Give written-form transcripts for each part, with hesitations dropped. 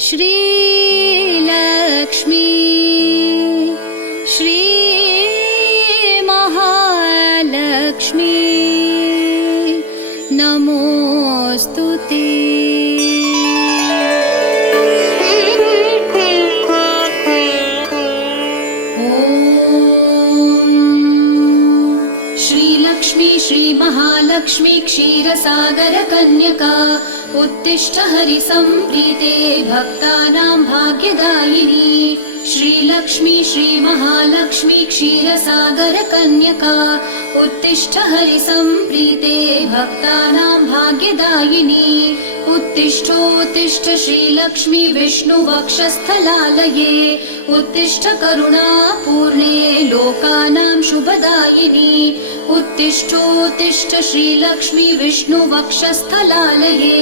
श्रीलक्ष्मी श्रीमहालक्ष्मी नमोऽस्तु ते। श्रीलक्ष्मी श्रीमहालक्ष्मी क्षीरसागर कन्यका उत्तिष्ठ हरिसंप्रीते भक्तानां भाग्यदायिनी। श्रीलक्ष्मी श्रीमहालक्ष्मी क्षीरसागर कन्यका उत्तिष्ठ हरिसंप्रीते भक्तानां भाग्यदायिनी। उत्तिष्ठोत्तिष्ठ श्रीलक्ष्मी विष्णुवक्षस्थलालये उत्तिष्ठ करुणापूर्णे लोकानां शुभदायिनी। उत्तिष्ठोत्तिष्ठ श्रीलक्ष्मी विष्णुवक्षस्थलालये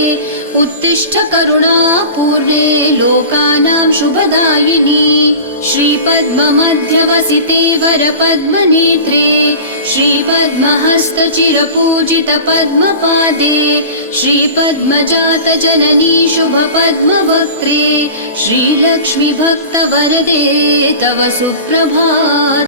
उत्तिष्ठ करुणापूर्णे लोकानां शुभदायिनी। श्रीपद्ममध्यवसिते वरपद्मनेत्रे श्रीपद्महस्तचिरपूजित पद्मपादे श्रीपद्मजातजननी शुभपद्मवक्त्रे श्रीलक्ष्मी भक्तवरदे तव सुप्रभातम्।